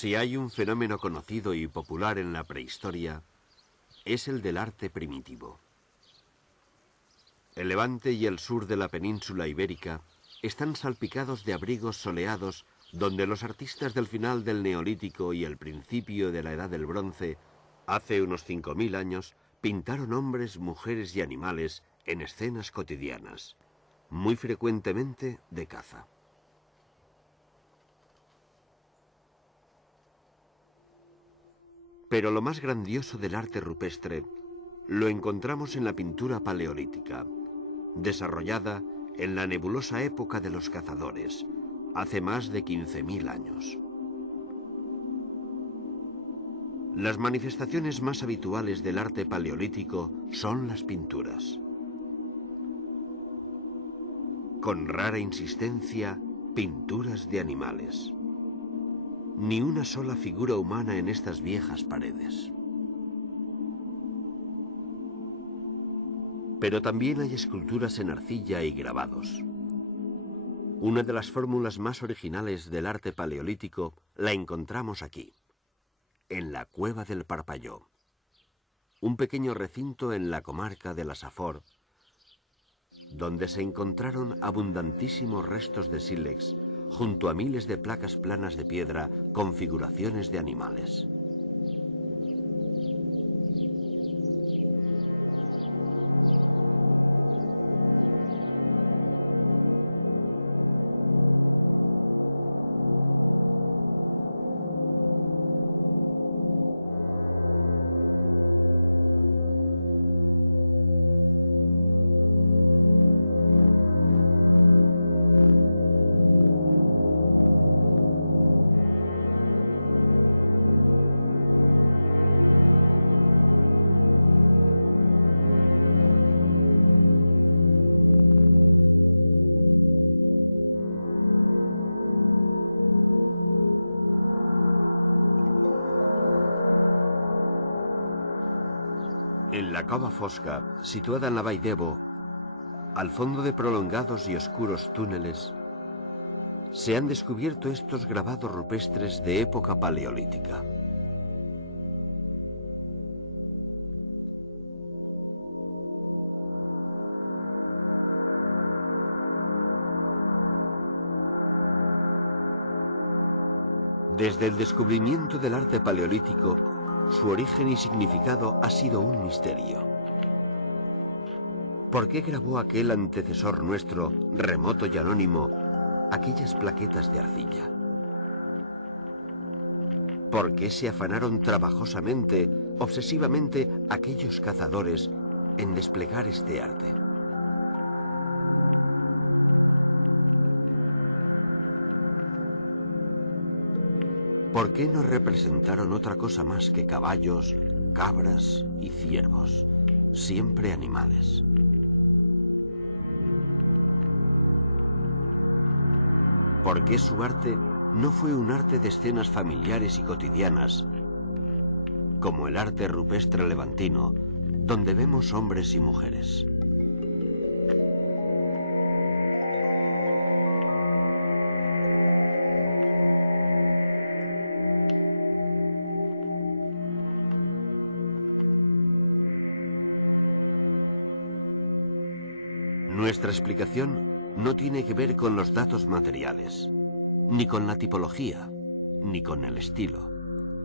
Si hay un fenómeno conocido y popular en la prehistoria, es el del arte primitivo. El levante y el sur de la península ibérica están salpicados de abrigos soleados donde los artistas del final del Neolítico y el principio de la Edad del Bronce, hace unos 5000 años, pintaron hombres, mujeres y animales en escenas cotidianas, muy frecuentemente de caza. Pero lo más grandioso del arte rupestre lo encontramos en la pintura paleolítica, desarrollada en la nebulosa época de los cazadores, hace más de 15.000 años. Las manifestaciones más habituales del arte paleolítico son las pinturas. Con rara insistencia, pinturas de animales. Ni una sola figura humana en estas viejas paredes. Pero también hay esculturas en arcilla y grabados. Una de las fórmulas más originales del arte paleolítico la encontramos aquí, en la Cueva del Parpalló, un pequeño recinto en la comarca de la Safor, donde se encontraron abundantísimos restos de sílex, junto a miles de placas planas de piedra con figuraciones de animales. En la Cova Fosca, situada en la Vall d'Ebo, al fondo de prolongados y oscuros túneles, se han descubierto estos grabados rupestres de época paleolítica. Desde el descubrimiento del arte paleolítico, su origen y significado ha sido un misterio. ¿Por qué grabó aquel antecesor nuestro, remoto y anónimo, aquellas plaquetas de arcilla? ¿Por qué se afanaron trabajosamente, obsesivamente, aquellos cazadores en desplegar este arte? ¿Por qué no representaron otra cosa más que caballos, cabras y ciervos, siempre animales. Porque su arte no fue un arte de escenas familiares y cotidianas, como el arte rupestre levantino, donde vemos hombres y mujeres. Nuestra explicación no tiene que ver con los datos materiales, ni con la tipología, ni con el estilo,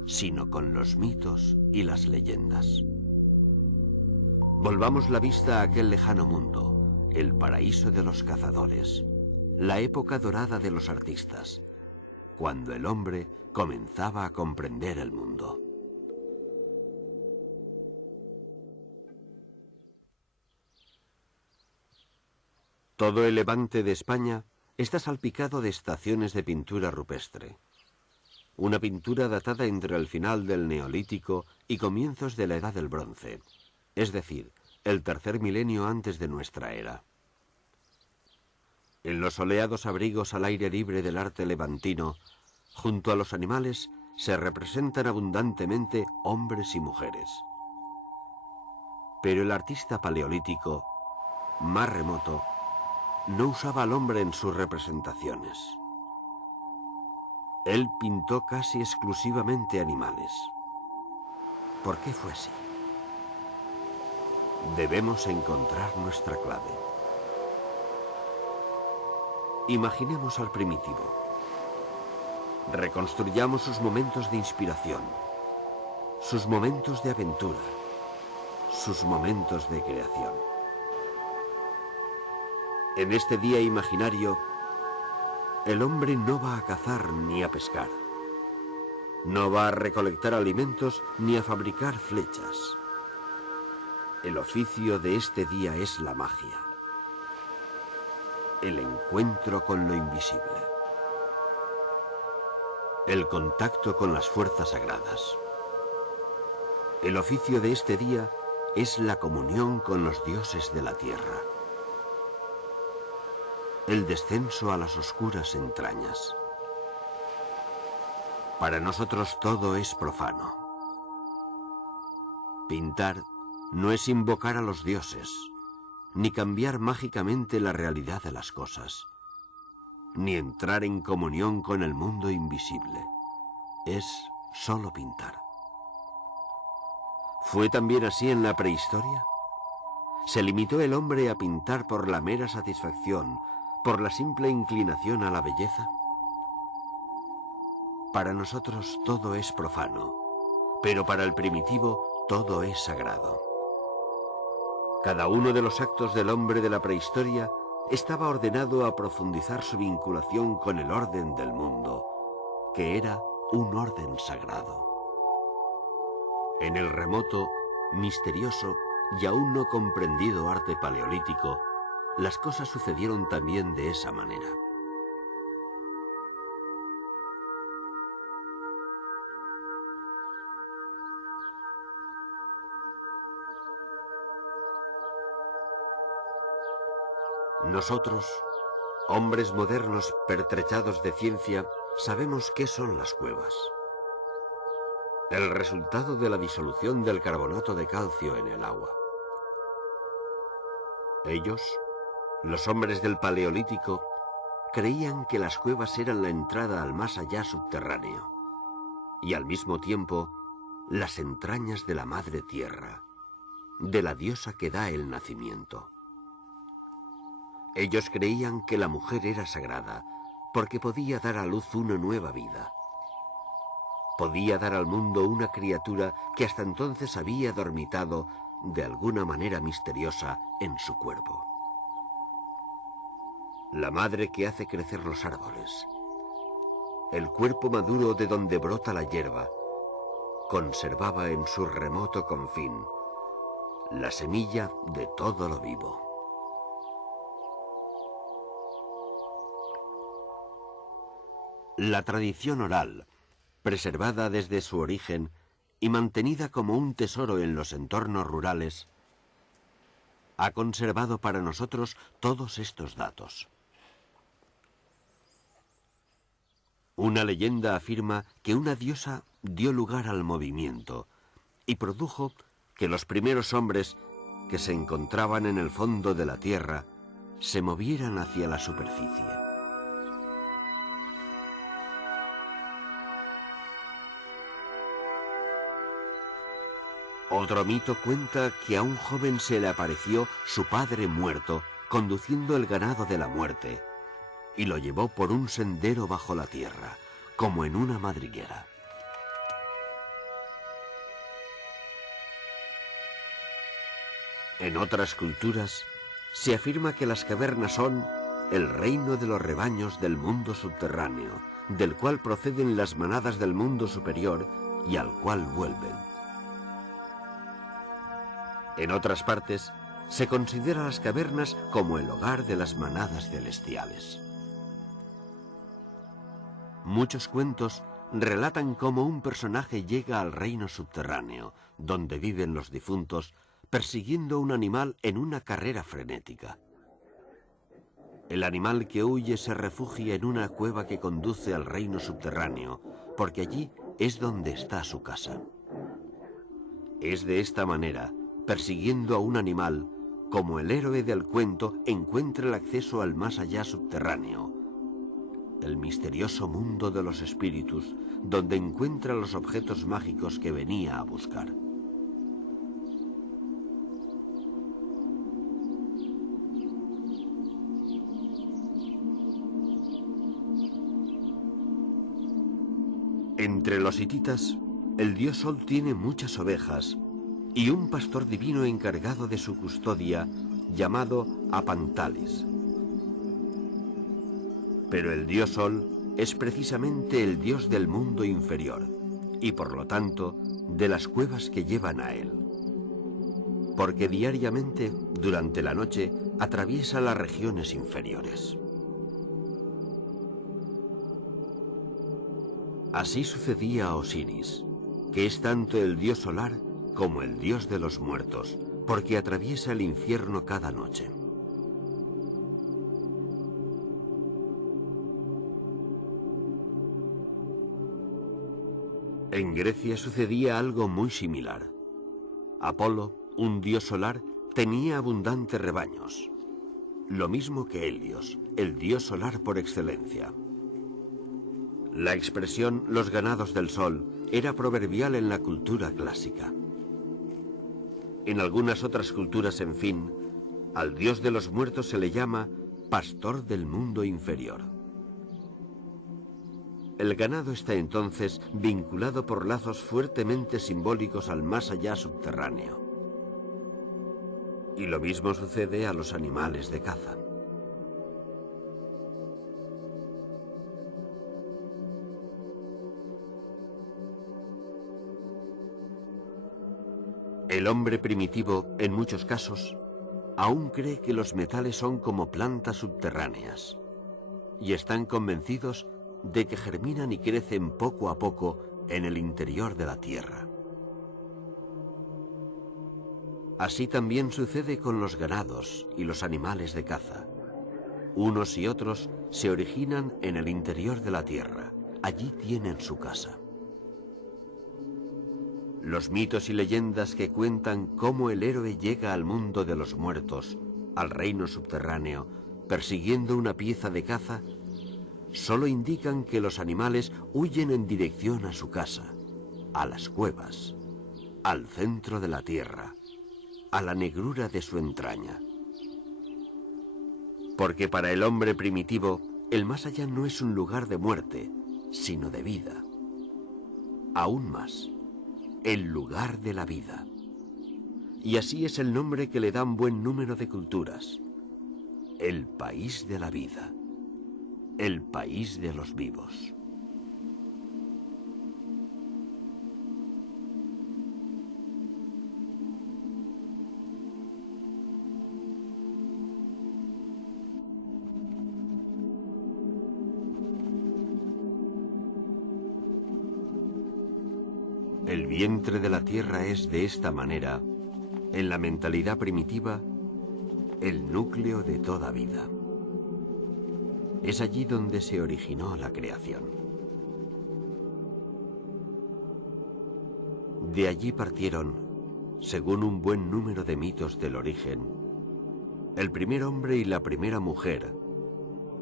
sino con los mitos y las leyendas. Volvamos la vista a aquel lejano mundo, el paraíso de los cazadores, la época dorada de los artistas, cuando el hombre comenzaba a comprender el mundo. Todo el levante de España está salpicado de estaciones de pintura rupestre. Una pintura datada entre el final del Neolítico y comienzos de la Edad del Bronce, es decir, el tercer milenio antes de nuestra era. En los soleados abrigos al aire libre del arte levantino, junto a los animales, se representan abundantemente hombres y mujeres. Pero el artista paleolítico, más remoto, no usaba al hombre en sus representaciones. Él pintó casi exclusivamente animales. ¿Por qué fue así? Debemos encontrar nuestra clave. Imaginemos al primitivo. Reconstruyamos sus momentos de inspiración, sus momentos de aventura, sus momentos de creación. En este día imaginario, el hombre no va a cazar ni a pescar. No va a recolectar alimentos ni a fabricar flechas. El oficio de este día es la magia. El encuentro con lo invisible. El contacto con las fuerzas sagradas. El oficio de este día es la comunión con los dioses de la tierra. El descenso a las oscuras entrañas. Para nosotros todo es profano. Pintar no es invocar a los dioses, ni cambiar mágicamente la realidad de las cosas, ni entrar en comunión con el mundo invisible. Es solo pintar. ¿Fue también así en la prehistoria? ¿Se limitó el hombre a pintar por la mera satisfacción, por la simple inclinación a la belleza? Para nosotros todo es profano, pero para el primitivo todo es sagrado. Cada uno de los actos del hombre de la prehistoria estaba ordenado a profundizar su vinculación con el orden del mundo, que era un orden sagrado. En el remoto, misterioso y aún no comprendido arte paleolítico, las cosas sucedieron también de esa manera. Nosotros, hombres modernos pertrechados de ciencia, sabemos qué son las cuevas. El resultado de la disolución del carbonato de calcio en el agua. Ellos, los hombres del Paleolítico, creían que las cuevas eran la entrada al más allá subterráneo y al mismo tiempo las entrañas de la madre tierra, de la diosa que da el nacimiento. Ellos creían que la mujer era sagrada porque podía dar a luz una nueva vida. Podía dar al mundo una criatura que hasta entonces había dormitado de alguna manera misteriosa en su cuerpo. La madre que hace crecer los árboles, el cuerpo maduro de donde brota la hierba, conservaba en su remoto confín la semilla de todo lo vivo. La tradición oral, preservada desde su origen y mantenida como un tesoro en los entornos rurales, ha conservado para nosotros todos estos datos. Una leyenda afirma que una diosa dio lugar al movimiento y produjo que los primeros hombres que se encontraban en el fondo de la tierra se movieran hacia la superficie. Otro mito cuenta que a un joven se le apareció su padre muerto conduciendo el ganado de la muerte y lo llevó por un sendero bajo la tierra, como en una madriguera. En otras culturas se afirma que las cavernas son el reino de los rebaños del mundo subterráneo, del cual proceden las manadas del mundo superior y al cual vuelven. En otras partes se considera las cavernas como el hogar de las manadas celestiales. Muchos cuentos relatan cómo un personaje llega al reino subterráneo, donde viven los difuntos, persiguiendo un animal en una carrera frenética. El animal que huye se refugia en una cueva que conduce al reino subterráneo, porque allí es donde está su casa. Es de esta manera, persiguiendo a un animal, como el héroe del cuento encuentra el acceso al más allá subterráneo, el misterioso mundo de los espíritus, donde encuentra los objetos mágicos que venía a buscar. Entre los hititas, el dios Sol tiene muchas ovejas y un pastor divino encargado de su custodia, llamado Apantalis. Pero el dios Sol es precisamente el dios del mundo inferior y por lo tanto de las cuevas que llevan a él. Porque diariamente, durante la noche, atraviesa las regiones inferiores. Así sucedía a Osiris, que es tanto el dios solar como el dios de los muertos, porque atraviesa el infierno cada noche. En Grecia sucedía algo muy similar. Apolo, un dios solar, tenía abundantes rebaños. Lo mismo que Helios, el dios solar por excelencia. La expresión «los ganados del sol» era proverbial en la cultura clásica. En algunas otras culturas, en fin, al dios de los muertos se le llama pastor del mundo inferior. El ganado está entonces vinculado por lazos fuertemente simbólicos al más allá subterráneo. Y lo mismo sucede a los animales de caza. El hombre primitivo, en muchos casos, aún cree que los metales son como plantas subterráneas y están convencidos de que germinan y crecen poco a poco en el interior de la tierra. Así también sucede con los ganados y los animales de caza. Unos y otros se originan en el interior de la tierra. Allí tienen su casa. Los mitos y leyendas que cuentan cómo el héroe llega al mundo de los muertos, al reino subterráneo, persiguiendo una pieza de caza, solo indican que los animales huyen en dirección a su casa, a las cuevas, al centro de la tierra, a la negrura de su entraña. Porque para el hombre primitivo, el más allá no es un lugar de muerte, sino de vida. Aún más, el lugar de la vida. Y así es el nombre que le dan buen número de culturas. El país de la vida. El país de los vivos. El vientre de la tierra es de esta manera, en la mentalidad primitiva, el núcleo de toda vida. Es allí donde se originó la creación. De allí partieron, según un buen número de mitos del origen, el primer hombre y la primera mujer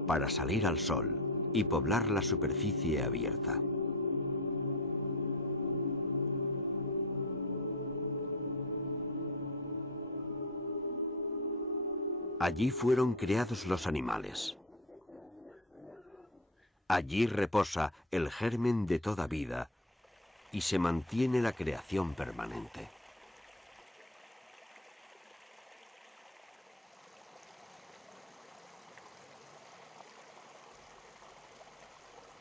para salir al sol y poblar la superficie abierta. Allí fueron creados los animales. Allí reposa el germen de toda vida y se mantiene la creación permanente.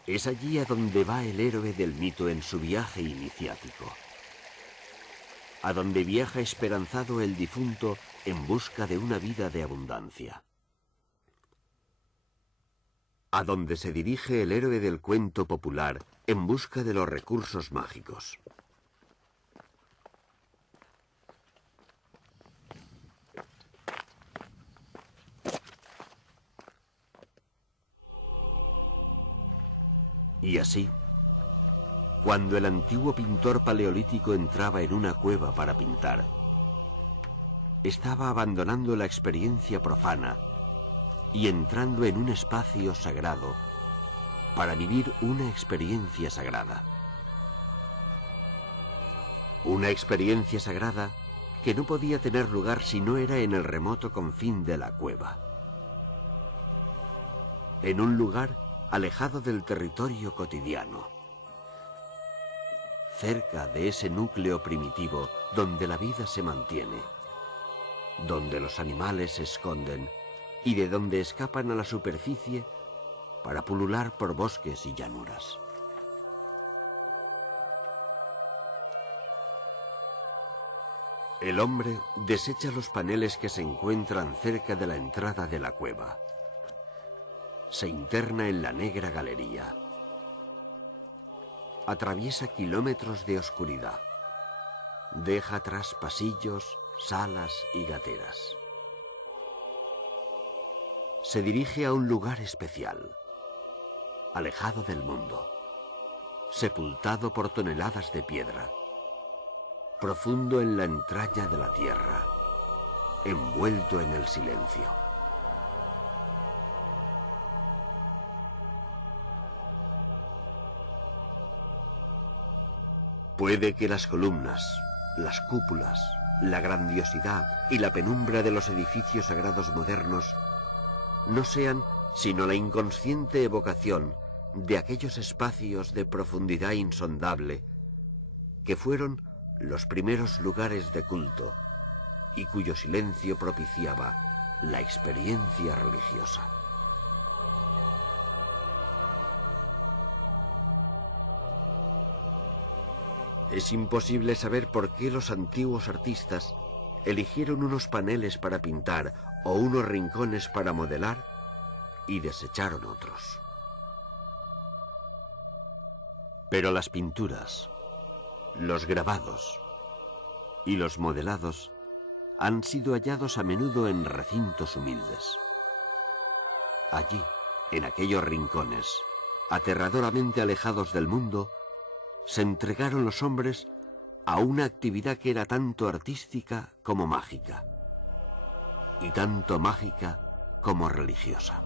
Es allí a donde va el héroe del mito en su viaje iniciático. A donde viaja esperanzado el difunto en busca de una vida de abundancia. A donde se dirige el héroe del cuento popular en busca de los recursos mágicos. Y así, cuando el antiguo pintor paleolítico entraba en una cueva para pintar, estaba abandonando la experiencia profana y entrando en un espacio sagrado para vivir una experiencia sagrada. Una experiencia sagrada que no podía tener lugar si no era en el remoto confín de la cueva. En un lugar alejado del territorio cotidiano. Cerca de ese núcleo primitivo donde la vida se mantiene. Donde los animales se esconden y de donde escapan a la superficie para pulular por bosques y llanuras. El hombre desecha los paneles que se encuentran cerca de la entrada de la cueva. Se interna en la negra galería. Atraviesa kilómetros de oscuridad. Deja atrás pasillos, salas y gateras. Se dirige a un lugar especial, alejado del mundo, sepultado por toneladas de piedra, profundo en la entraña de la tierra, envuelto en el silencio. Puede que las columnas, las cúpulas, la grandiosidad y la penumbra de los edificios sagrados modernos no sean sino la inconsciente evocación de aquellos espacios de profundidad insondable que fueron los primeros lugares de culto y cuyo silencio propiciaba la experiencia religiosa. Es imposible saber por qué los antiguos artistas eligieron unos paneles para pintar o unos rincones para modelar y desecharon otros. Pero las pinturas, los grabados y los modelados han sido hallados a menudo en recintos humildes. Allí, en aquellos rincones, aterradoramente alejados del mundo, se entregaron los hombres a una actividad que era tanto artística como mágica, y tanto mágica como religiosa.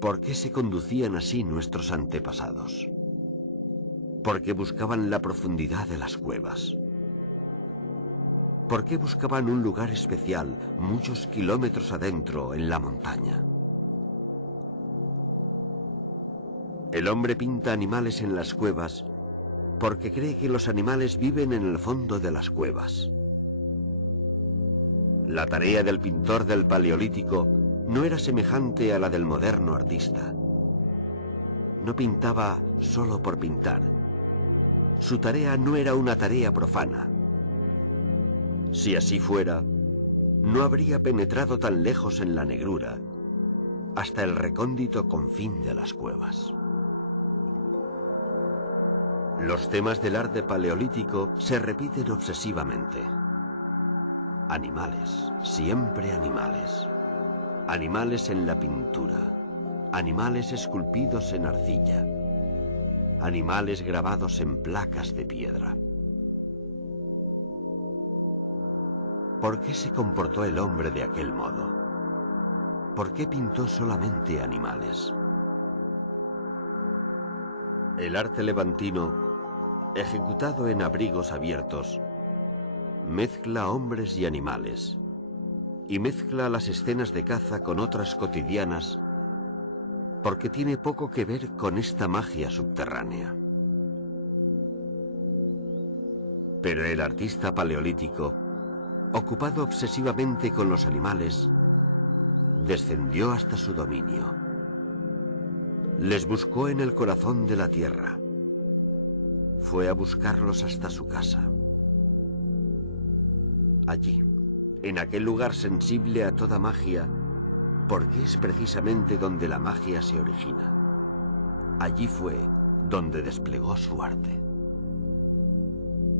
¿Por qué se conducían así nuestros antepasados? ¿Por qué buscaban la profundidad de las cuevas? ¿Por qué buscaban un lugar especial muchos kilómetros adentro en la montaña? El hombre pinta animales en las cuevas porque cree que los animales viven en el fondo de las cuevas. La tarea del pintor del Paleolítico no era semejante a la del moderno artista. No pintaba solo por pintar. Su tarea no era una tarea profana. Si así fuera, no habría penetrado tan lejos en la negrura, hasta el recóndito confín de las cuevas. Los temas del arte paleolítico se repiten obsesivamente. Animales, siempre animales. Animales en la pintura. Animales esculpidos en arcilla. Animales grabados en placas de piedra. ¿Por qué se comportó el hombre de aquel modo? ¿Por qué pintó solamente animales? El arte levantino, ejecutado en abrigos abiertos, mezcla hombres y animales, y mezcla las escenas de caza con otras cotidianas, porque tiene poco que ver con esta magia subterránea. Pero el artista paleolítico, ocupado obsesivamente con los animales, descendió hasta su dominio. Les buscó en el corazón de la tierra. Fue a buscarlos hasta su casa. Allí, en aquel lugar sensible a toda magia, porque es precisamente donde la magia se origina. Allí fue donde desplegó su arte.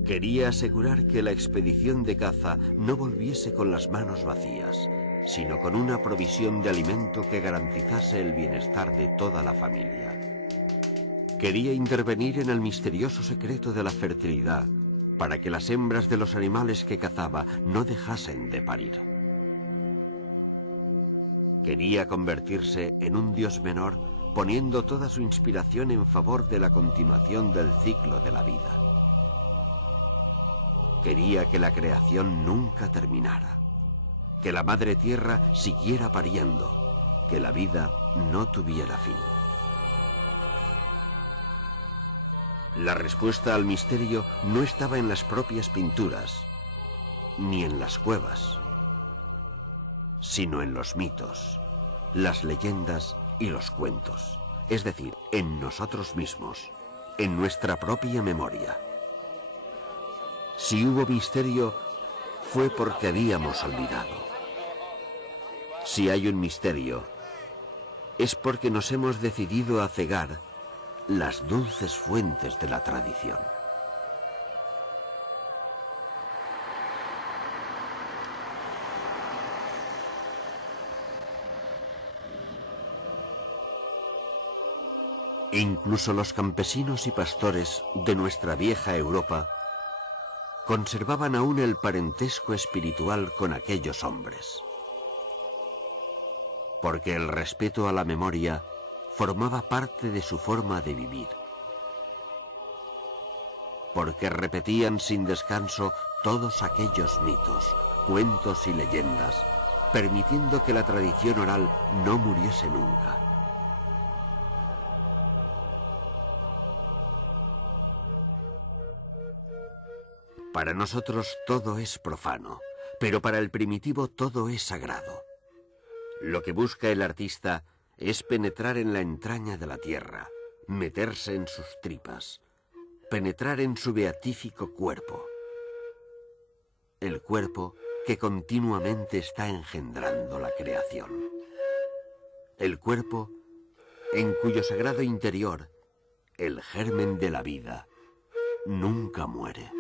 Quería asegurar que la expedición de caza no volviese con las manos vacías, sino con una provisión de alimento que garantizase el bienestar de toda la familia. Quería intervenir en el misterioso secreto de la fertilidad, para que las hembras de los animales que cazaba no dejasen de parir. Quería convertirse en un dios menor, poniendo toda su inspiración en favor de la continuación del ciclo de la vida. Quería que la creación nunca terminara, que la madre tierra siguiera pariendo, que la vida no tuviera fin. La respuesta al misterio no estaba en las propias pinturas, ni en las cuevas, sino en los mitos, las leyendas y los cuentos, es decir, en nosotros mismos, en nuestra propia memoria. Si hubo misterio, fue porque habíamos olvidado. Si hay un misterio, es porque nos hemos decidido a cegar las dulces fuentes de la tradición. Incluso los campesinos y pastores de nuestra vieja Europa conservaban aún el parentesco espiritual con aquellos hombres, porque el respeto a la memoria formaba parte de su forma de vivir, porque repetían sin descanso todos aquellos mitos, cuentos y leyendas, permitiendo que la tradición oral no muriese nunca. Para nosotros todo es profano, pero para el primitivo todo es sagrado. Lo que busca el artista es penetrar en la entraña de la tierra, meterse en sus tripas, penetrar en su beatífico cuerpo. El cuerpo que continuamente está engendrando la creación. El cuerpo en cuyo sagrado interior el germen de la vida nunca muere.